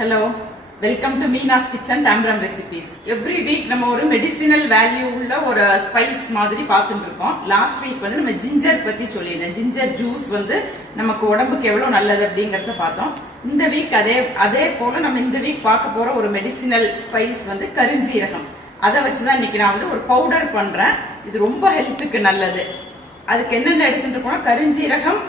Hello, welcome to Meena's Kitchen Tambrahm recipes. Every week நம்ம ஒரு medicinal value உள்ள ஒரு spice மாதிரி பார்த்துட்டு இருக்கோம். Last week வந்து நம்ம ginger பத்தி சொல்லியிருந்தேன். ginger juice வந்து நமக்கு உடம்புக்கு எவ்வளவு நல்லது அப்படிங்கறத பார்த்தோம். இந்த வீக் அதே போல நம்ம இந்த வீக் பார்க்க போற ஒரு medicinal spice வந்து கருஞ்சீரகம். அதை வச்சுதான் இன்னைக்கு நான் வந்து ஒரு பவுடர் பண்றேன். இது ரொம்ப ஹெல்த்துக்கு நல்லது. அதுக்கு என்னென்ன எடுத்துட்டு இருக்கோம்னா கருஞ்சீரகம்,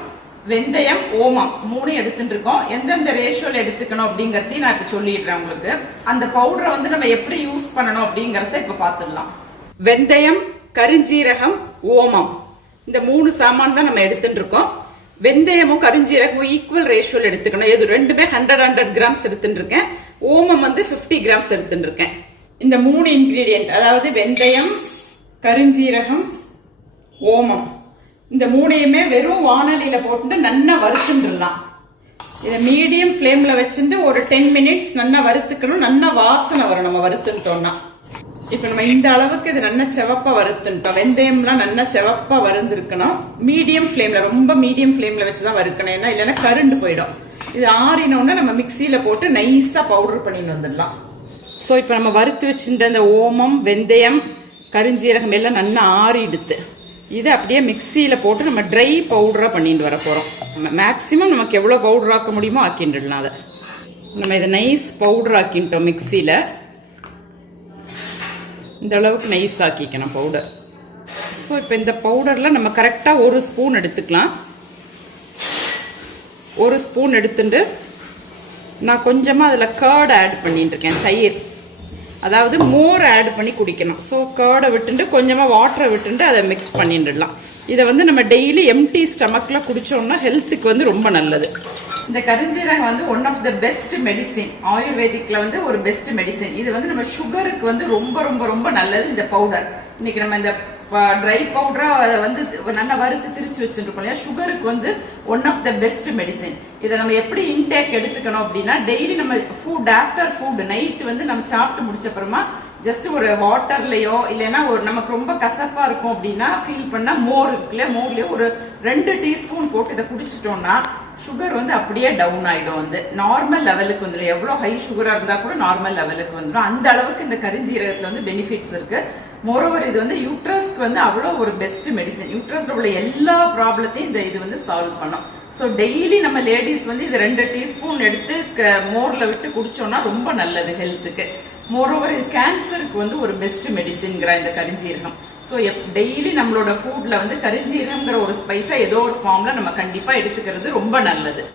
வெந்தயம், ஓமம் மூணு எடுத்துட்டு இருக்கோம். எந்தெந்த ரேஷியோல எடுத்துக்கணும் அப்படிங்கறதையும் நான் இப்ப சொல்லிடுறேன் உங்களுக்கு. அந்த பவுடரை வந்து நம்ம எப்படி யூஸ் பண்ணணும் அப்படிங்கறத இப்ப பாத்துடலாம். வெந்தயம், கருஞ்சீரகம், ஓமம் இந்த மூணு சாமான் தான் நம்ம எடுத்துட்டு இருக்கோம். வெந்தயமும் கருஞ்சீரகமும் ஈக்குவல் ரேஷியோல எடுத்துக்கணும். இது ரெண்டுமே 100 கிராம்ஸ் எடுத்துட்டு இருக்கேன். ஓமம் வந்து 50 கிராம்ஸ் எடுத்துட்டு இருக்கேன். இந்த மூணு இன்கிரீடியன்ட், அதாவது வெந்தயம், கருஞ்சீரகம், ஓமம், இந்த மூணையுமே வெறும் வானலியில போட்டு நல்லா வறுத்துடலாம். இதை மீடியம் ஃப்ளேம்ல வச்சுட்டு ஒரு 10 மினிட்ஸ் நல்லா வறுத்துக்கணும். நல்லா வாசனை வரும் நம்ம வறுத்துட்டோம்னா. இப்ப நம்ம இந்த அளவுக்கு இது நல்லா செவப்பா வறுத்துட்டோம். வெந்தயம்லாம் நல்லா செவப்பா வறுந்துருக்கணும். மீடியம் ஃப்ளேம்ல, ரொம்ப மீடியம் ஃப்ளேம்ல வச்சுதான் வறுக்கணும். ஏன்னா இல்லைன்னா கருண்டு போயிடும். இது ஆறினோன்னா நம்ம மிக்சியில போட்டு நைஸா பவுடர் பண்ணிட்டு வந்துடலாம். ஸோ இப்போ நம்ம வறுத்து வச்சுட்ட இந்த ஓமம், வெந்தயம், கருஞ்சீரகம் எல்லாம் நல்லா ஆறிடுது. இதை அப்படியே மிக்சியில் போட்டு நம்ம ட்ரை பவுடராக பண்ணிட்டு வர போகிறோம். நம்ம மேக்ஸிமம் நமக்கு எவ்வளோ பவுடர் ஆக்க முடியுமோ ஆக்கிட்டுலாம். அதை நம்ம இதை நைஸ் பவுடர் ஆக்கிட்டோம். மிக்சியில் இந்த அளவுக்கு நைஸ் ஆக்கிக்கணும் பவுடர். ஸோ இப்போ இந்த பவுடரில் நம்ம கரெக்டாக ஒரு ஸ்பூன் எடுத்துக்கலாம். ஒரு ஸ்பூன் எடுத்துட்டு நான் கொஞ்சமாக அதில் கர்ட் ஆட் பண்ணிட்டு இருக்கேன். தயிர், அதாவது மோர் ஆட் பண்ணி குடிக்கணும். ஸோ கர்டை விட்டுட்டு கொஞ்சமாக வாட்டரை விட்டுட்டு அதை மிக்ஸ் பண்ணிடலாம். இதை வந்து நம்ம டெய்லி எம்டி ஸ்டமக்கில் குடித்தோம்னா ஹெல்த்துக்கு வந்து ரொம்ப நல்லது. இந்த கருஞ்சீரகம் வந்து one of the best medicine. ஆயுர்வேதிக்ல வந்து ஒரு பெஸ்ட் மெடிசின். இது வந்து நம்ம சுகருக்கு வந்து ரொம்ப ரொம்ப ரொம்ப நல்லது. இந்த பவுடர் இன்னைக்கு நம்ம இந்த ட்ரை பவுடரா அதை வந்து நல்லா வறுத்து திரிச்சு வச்சுருக்கோம் இல்லையா, சுகருக்கு வந்து one of the best medicine. இதை நம்ம எப்படி இன்டேக் எடுத்துக்கணும் அப்படின்னா, டெய்லி நம்ம ஃபுட் ஆஃப்டர் ஃபுட் நைட் வந்து நம்ம சாப்பிட்டு முடிச்ச அப்புறமா ஜஸ்ட் ஒரு வாட்டர்லயோ இல்லைன்னா ஒரு நமக்கு ரொம்ப கசப்பா இருக்கும் அப்படின்னா ஃபீல் பண்ணா மோர் இருக்குல்ல, மோர்லயோ ஒரு 2 டீஸ்பூன் போட்டு இதை குடிச்சிட்டோம்னா சுகர் வந்து அப்படியே டவுன் ஆயிடும். வந்து நார்மல் லெவலுக்கு வந்துடும். எவ்வளவு ஹை சுகரா இருந்தா கூட நார்மல் லெவலுக்கு வந்துடும். அந்த அளவுக்கு இந்த கருஞ்சீரகத்துல வந்து பெனிஃபிட்ஸ் இருக்கு. மோரோவர் இது வந்து யூட்ரஸ்க்கு வந்து அவ்வளோ ஒரு பெஸ்ட் மெடிசன். யூட்ரஸ்ல உள்ள எல்லா ப்ராப்ளத்தையும் இது வந்து சால்வ் பண்ணும். ஸோ டெய்லி நம்ம லேடிஸ் வந்து இது 2 டீஸ்பூன் எடுத்து மோர்ல விட்டு குடிச்சோம்னா ரொம்ப நல்லது ஹெல்த்துக்கு. மோரோவர் இது கேன்சருக்கு வந்து ஒரு பெஸ்ட் மெடிசின்ங்கிற இந்த கருஞ்சீரகம். ஸோ டெய்லி நம்மளோட ஃபுட்ல வந்து கருஞ்சீரகம்ங்கிற ஒரு ஸ்பைஸா ஏதோ ஒரு ஃபார்ம்ல நம்ம கண்டிப்பா எடுத்துக்கிறது ரொம்ப நல்லது.